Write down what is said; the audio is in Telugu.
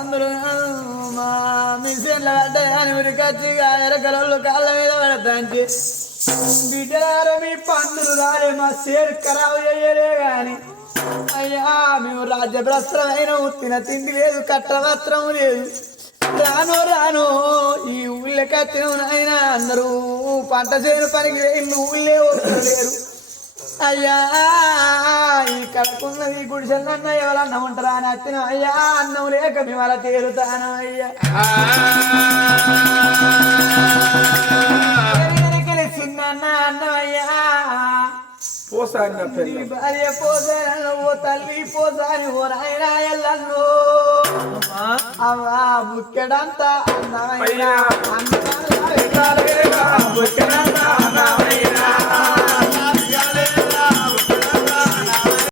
పందులు మా మిషన్ల అని ఉరికొచ్చిగా ఎరకలు కాళ్ళ మీద పడతాంచి బిడ్డలారా మీ పందులు రాలే మా సేరు ఖరాబు చేయలే గాని అయ్యా మేము రాజ్యభ్రష్టమైన ఉత్తిన తిండి లేదు కట్టవస్త్రం లేదు రాను రాను ఈ ఊళ్ళో కట్టిన అందరూ పంట చేను పనికి ఇల్లు ఊళ్ళే వస్తలేరు అయ్యా ఈ కడుకున్నది గుడిసెలన్న ఎవరన్నా ఉంటారా అని వచ్చిన అయ్యా అన్నం లేక మేము అలా తేరుతాను అయ్యా చిన్న అన్నం అయ్యా భార్య పోసాను ఓ తల్లి పోసాని ఓ నాయన ఎల్లన్ను అవ్వా బుక్కెడంతా అన్నమైనా అన్న బుక్కెడంతా అన్నమైనా